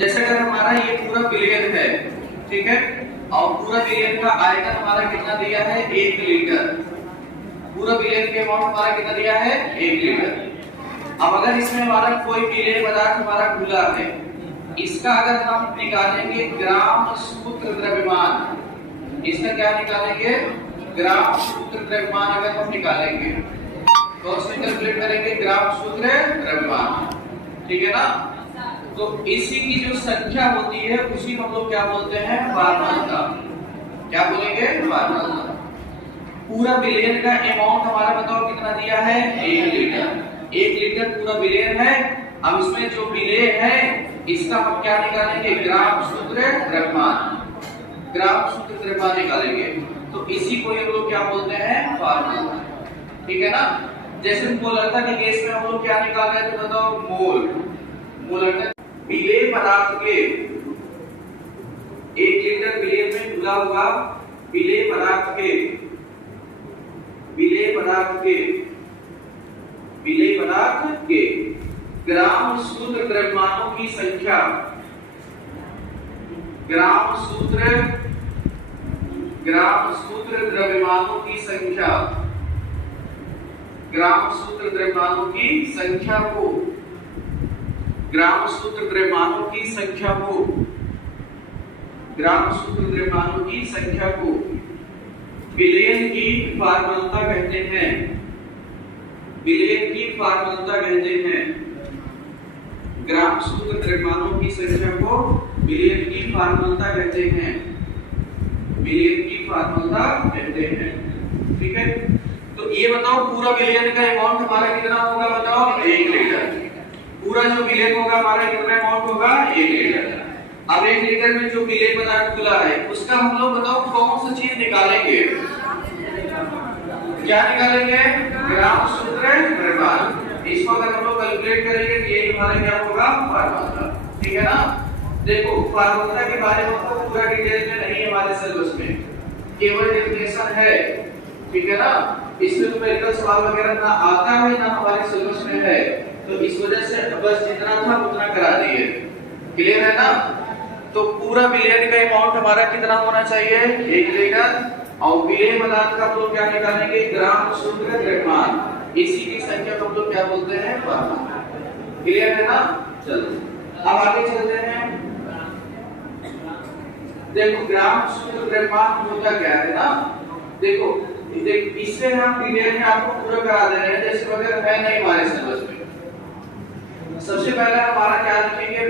जैसे अगर हमारा ये पूरा बिलियन है, ठीक है, और पूरा बिलियन का आयतन हमारा कितना दिया है 1 लीटर। पूरा बिलियन के अमाउंट हमारा कितना दिया है 1 लीटर। अब अगर इसमें हमारा कोई बिलियन पदार्थ हमारा खुला है, इसका अगर हम निकालेंगे ग्राम सूत्र द्रव्यमान, इसका क्या निकालेंगे ग्राम सूत्र द्रव्यमान अगर हम निकालेंगे तो उसमें कैलकुलेट करेंगे ग्राम सूत्र द्रव्यमान, ठीक है ना। तो इसी की जो संख्या होती है उसी को हम लोग क्या बोलते हैं फार्मूला। क्या बोलेंगे फार्मूला। पूरा बिलियन का अमाउंट हमारा बताओ कितना दिया है 1 लीटर। 1 लीटर पूरा बिलियन है। अब इसमें जो बिलियन है इसका हम क्या निकालेंगे ग्राम सूत्र द्रव्यमान। ग्राम सूत्र द्रव्यमान निकालेंगे तो इसी को हम लोग क्या बोलते हैं फार्मूला, ठीक है ना। जैसे मोलरता के केस में हम लोग क्या निकाल रहे थे बताओ मोल। मोलरता विलेय पदार्थ के 1 लीटर बिलियन में खुला हुआ विलेय पदार्थ के ग्राम सूत्र द्रव्यमानों की संख्या, ग्राम सूत्र द्रव्यमानों की संख्या, ग्राम सूत्र द्रव्यमानों की संख्या को, ग्राम सूत्र द्रव्यमानों की संख्या को, ग्राम सूत्र द्रव्यमानों की संख्या को बिलियन की फार्मूला कहते हैं। बिलियन की फार्मूला कहते हैं। ग्राम सूत्र द्रव्यमानों की संख्या को बिलियन की फार्मूला कहते हैं। बिलियन की फार्मूला कहते हैं, ठीक है। तो ये बताओ पूरा बिलियन का अमाउंट हमारा कितना होगा बताओ 1 लीटर। पूरा जो बिलियन होगा हमारा कितना अमाउंट होगा 1 लीटर। अब 1 लीटर में जो बिलियन पदार्थ खुला है उसका हम लोग बताओ कौन सा चीज निकालेंगे, क्या निकालेंगे ग्राम सूत्र द्रव्यमान। इसको अगर हम लोग कैलकुलेट करेंगे तो ये हमारा क्या होगा फार्मूला, ठीक है ना। देखो फार्मूला के बारे में तो पूरा डिटेल में नहीं है हमारे सिलेबस में, केवल डेफिनेशन है, ठीक है ना। इसमें न्यूमेरिकल सवाल वगैरह ना आता है ना हमारे सिलेबस में है, तो इस वजह से बस जितना था उतना करा दिए। क्लियर है ना। तो पूरा बिलियन का अमाउंट हमारा कितना होना चाहिए 1 लीटर, और विलेय पदार्थ का हम लोग क्या निकालेंगे ग्राम सूत्र द्रव्यमान। इसी की संख्या को हम लोग क्या बोलते हैं फार्मूला। क्लियर है ना। चलो अब आगे चलते हैं। देखो ग्राम सूत्र द्रव्यमान होता क्या है ना। देखो इससे हम डिटेल में आपको पूरा करा दे रहे हैं, जैसे वगैरह है नहीं हमारे सिलेबस में। सबसे पहले हमारा क्या रखेंगे